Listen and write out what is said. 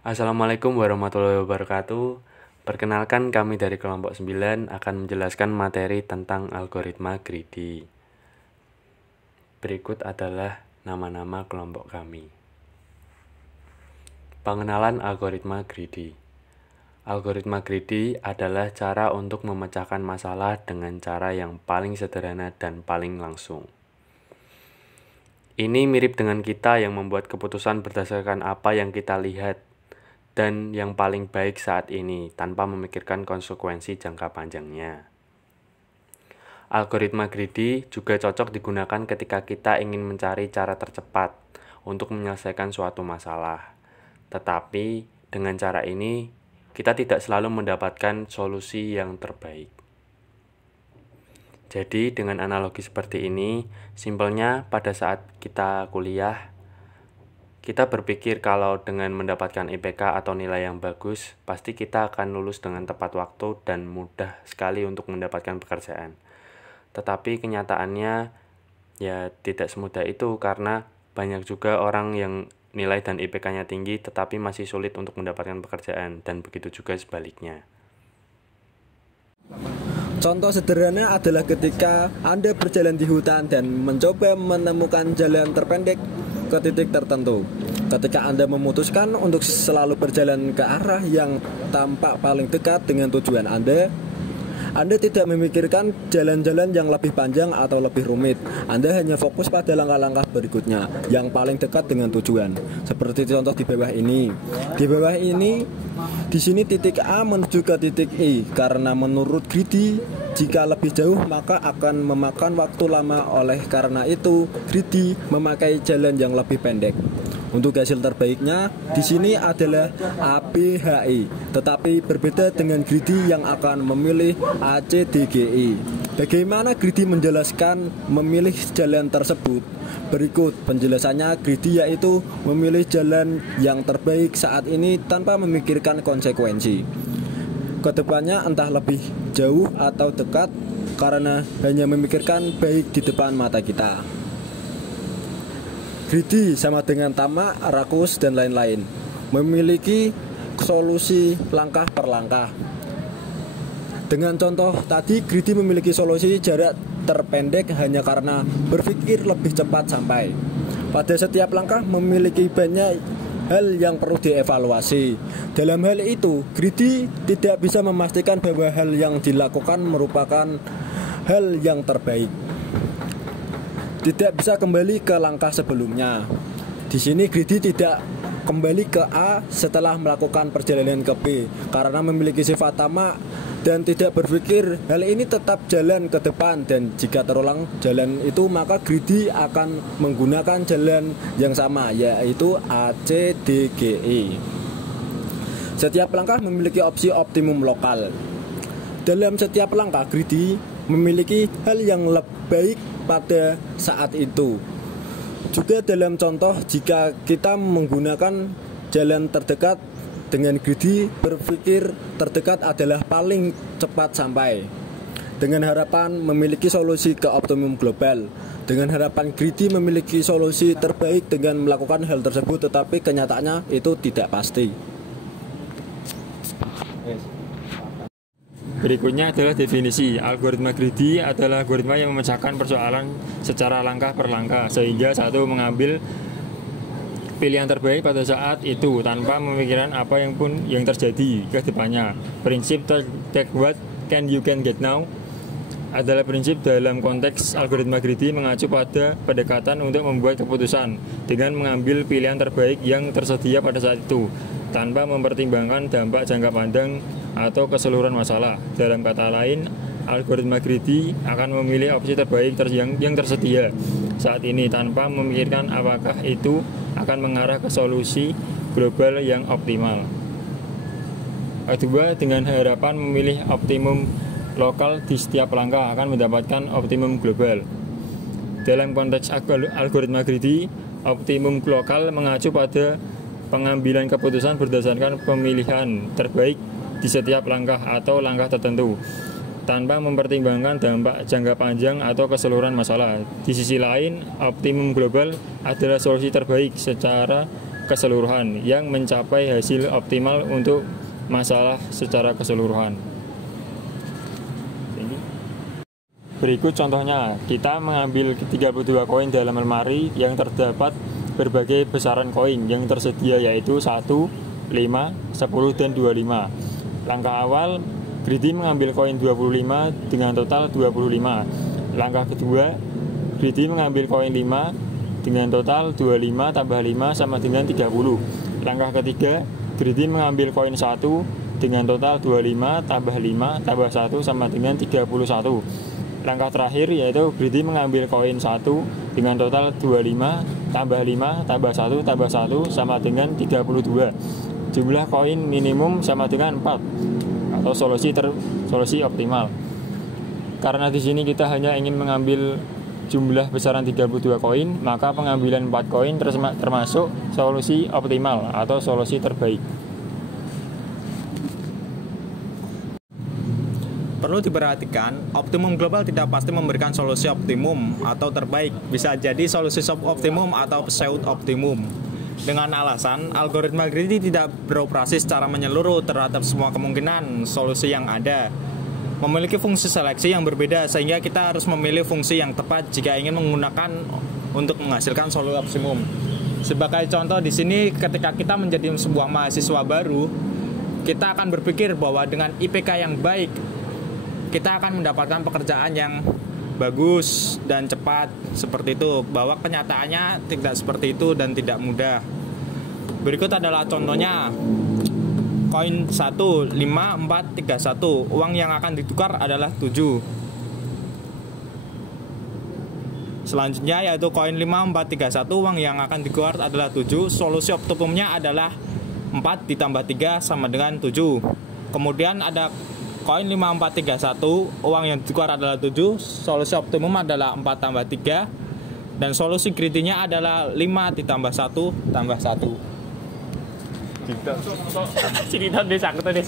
Assalamualaikum warahmatullahi wabarakatuh. Perkenalkan, kami dari kelompok 9 akan menjelaskan materi tentang algoritma greedy. Berikut adalah nama-nama kelompok kami. Pengenalan algoritma greedy. Algoritma greedy adalah cara untuk memecahkan masalah dengan cara yang paling sederhana dan paling langsung. Ini mirip dengan kita yang membuat keputusan berdasarkan apa yang kita lihat dan yang paling baik saat ini tanpa memikirkan konsekuensi jangka panjangnya. Algoritma greedy juga cocok digunakan ketika kita ingin mencari cara tercepat untuk menyelesaikan suatu masalah. Tetapi dengan cara ini, kita tidak selalu mendapatkan solusi yang terbaik. Jadi dengan analogi seperti ini, simpelnya pada saat kita kuliah, kita berpikir kalau dengan mendapatkan IPK atau nilai yang bagus, pasti kita akan lulus dengan tepat waktu dan mudah sekali untuk mendapatkan pekerjaan. Tetapi kenyataannya ya tidak semudah itu, karena banyak juga orang yang nilai dan IPK-nya tinggi tetapi masih sulit untuk mendapatkan pekerjaan, dan begitu juga sebaliknya. Contoh sederhana adalah ketika Anda berjalan di hutan dan mencoba menemukan jalan terpendek ke titik tertentu. Ketika Anda memutuskan untuk selalu berjalan ke arah yang tampak paling dekat dengan tujuan Anda tidak memikirkan jalan-jalan yang lebih panjang atau lebih rumit. Anda hanya fokus pada langkah-langkah berikutnya yang paling dekat dengan tujuan. Seperti contoh di bawah ini. Di bawah ini, di sini titik A menuju ke titik E. Karena menurut greedy, jika lebih jauh maka akan memakan waktu lama. Oleh karena itu, greedy memakai jalan yang lebih pendek. Untuk hasil terbaiknya di sini adalah ABHE, tetapi berbeda dengan greedy yang akan memilih ACDGE. Bagaimana greedy menjelaskan memilih jalan tersebut? Berikut penjelasannya. Greedy yaitu memilih jalan yang terbaik saat ini tanpa memikirkan konsekuensi kedepannya, entah lebih jauh atau dekat, karena hanya memikirkan baik di depan mata kita. Greedy sama dengan tamak, rakus, dan lain-lain. Memiliki solusi langkah per langkah. Dengan contoh tadi, greedy memiliki solusi jarak terpendek hanya karena berpikir lebih cepat sampai. Pada setiap langkah memiliki banyak hal yang perlu dievaluasi. Dalam hal itu, greedy tidak bisa memastikan bahwa hal yang dilakukan merupakan hal yang terbaik. Tidak bisa kembali ke langkah sebelumnya. Di sini greedy tidak kembali ke A setelah melakukan perjalanan ke B karena memiliki sifat tamak dan tidak berpikir hal ini tetap jalan ke depan, dan jika terulang jalan itu maka greedy akan menggunakan jalan yang sama, yaitu ACDGE. Setiap langkah memiliki opsi optimum lokal. Dalam setiap langkah, greedy memiliki hal yang lebih baik pada saat itu. Juga dalam contoh, jika kita menggunakan jalan terdekat, dengan greedy berpikir terdekat adalah paling cepat sampai, dengan harapan memiliki solusi ke optimum global. Dengan harapan greedy memiliki solusi terbaik dengan melakukan hal tersebut, tetapi kenyataannya itu tidak pasti. Berikutnya adalah definisi. Algoritma greedy adalah algoritma yang memecahkan persoalan secara langkah per langkah, sehingga satu mengambil pilihan terbaik pada saat itu tanpa memikirkan apa yang pun yang terjadi ke depannya. Prinsip take what can you can get now adalah prinsip dalam konteks algoritma greedy mengacu pada pendekatan untuk membuat keputusan dengan mengambil pilihan terbaik yang tersedia pada saat itu tanpa mempertimbangkan dampak jangka panjang atau keseluruhan masalah. Dalam kata lain, algoritma greedy akan memilih opsi terbaik yang tersedia saat ini tanpa memikirkan apakah itu akan mengarah ke solusi global yang optimal. Kedua, dengan harapan memilih optimum lokal di setiap langkah akan mendapatkan optimum global. Dalam konteks algoritma greedy, optimum lokal mengacu pada pengambilan keputusan berdasarkan pemilihan terbaik di setiap langkah atau langkah tertentu tanpa mempertimbangkan dampak jangka panjang atau keseluruhan masalah. Di sisi lain, optimum global adalah solusi terbaik secara keseluruhan yang mencapai hasil optimal untuk masalah secara keseluruhan. Berikut contohnya, kita mengambil 32 koin dalam lemari yang terdapat berbagai besaran koin yang tersedia yaitu 1, 5, 10, dan 25. Langkah awal, Gridi mengambil koin 25 dengan total 25. Langkah kedua, Gridi mengambil koin 5 dengan total 25 tambah 5 sama dengan 30. Langkah ketiga, Gridi mengambil koin 1 dengan total 25 tambah 5 tambah 1 sama dengan 31. Langkah terakhir yaitu Gridi mengambil koin 1 dengan total 25 tambah 5 tambah 1 tambah 1 sama dengan 32. Jumlah koin minimum sama dengan 4 atau solusi optimal. Karena di sini kita hanya ingin mengambil jumlah besaran 32 koin, maka pengambilan 4 koin termasuk solusi optimal atau solusi terbaik. Perlu diperhatikan, optimum global tidak pasti memberikan solusi optimum atau terbaik. Bisa jadi solusi suboptimum atau pseudo optimum. Dengan alasan, algoritma Gridi tidak beroperasi secara menyeluruh terhadap semua kemungkinan solusi yang ada. Memiliki fungsi seleksi yang berbeda sehingga kita harus memilih fungsi yang tepat jika ingin menggunakan untuk menghasilkan solusi optimum. Sebagai contoh di sini, ketika kita menjadi sebuah mahasiswa baru, kita akan berpikir bahwa dengan IPK yang baik, kita akan mendapatkan pekerjaan yang bagus dan cepat seperti itu, bahwa kenyataannya tidak seperti itu dan tidak mudah. Berikut adalah contohnya. Koin 1, 5, 4, 3, 1. Uang yang akan ditukar adalah 7. Selanjutnya yaitu koin 5, 4, 3, 1. Uang yang akan ditukar adalah 7. Solusi optimumnya adalah 4 ditambah 3 sama dengan 7. Kemudian ada koin 5, 4, 3, 1. Uang yang ditukar adalah 7. Solusi optimum adalah 4 tambah 3. Dan solusi Gridinya adalah 5 ditambah 1 tambah 1. Sini dong, Des, aku tuh, Des.